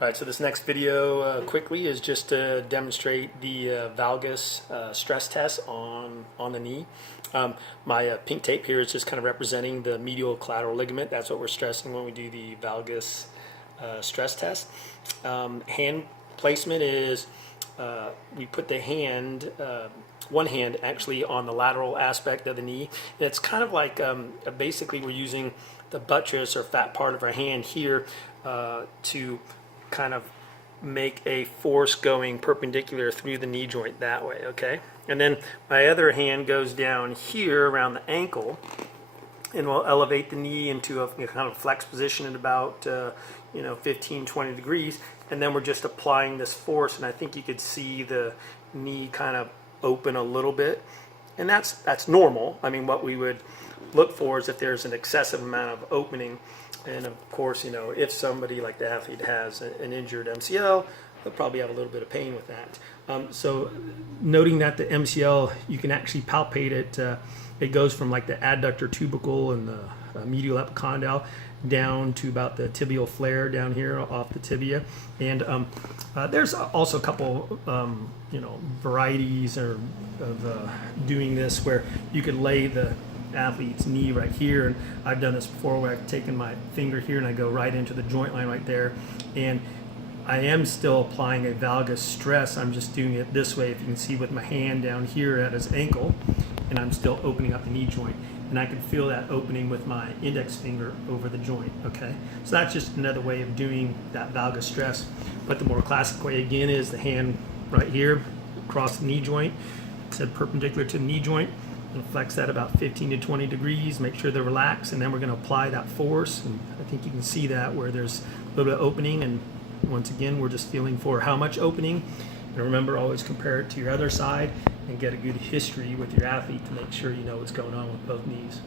All right, so this next video quickly is just to demonstrate the valgus stress test on the knee. My pink tape here is just kind of representing the medial collateral ligament. That's what we're stressing when we do the valgus stress test. Hand placement is we put the hand, one hand actually on the lateral aspect of the knee. And it's kind of like basically we're using the buttress or fat part of our hand here to kind of make a force going perpendicular through the knee joint that way, okay? And then my other hand goes down here around the ankle and we'll elevate the knee into a kind of flex position at about 15-20 degrees, and then we're just applying this force, and I think you could see the knee kind of open a little bit, and that's normal. I mean, what we would look for is if there's an excessive amount of opening. And of course, if somebody like the athlete has an injured MCL, they'll probably have a little bit of pain with that. So noting that the MCL, you can actually palpate it. It goes from like the adductor tubercle and the medial epicondyle down to about the tibial flare down here off the tibia. And there's also a couple, varieties of doing this where you could lay the athlete's knee right here, and I've done this before where I've taken my finger here and I go right into the joint line right there, and I am still applying a valgus stress. I'm just doing it this way, if you can see, with my hand down here at his ankle, and I'm still opening up the knee joint, and I can feel that opening with my index finger over the joint. Okay, so that's just another way of doing that valgus stress. But the more classic way again is the hand right here across the knee joint, said perpendicular to the knee joint, and flex that about 15 to 20 degrees, make sure they're relaxed, and then we're going to apply that force. And I think you can see that where there's a little bit of opening, and once again we're just feeling for how much opening. And remember, always compare it to your other side and get a good history with your athlete to make sure you know what's going on with both knees.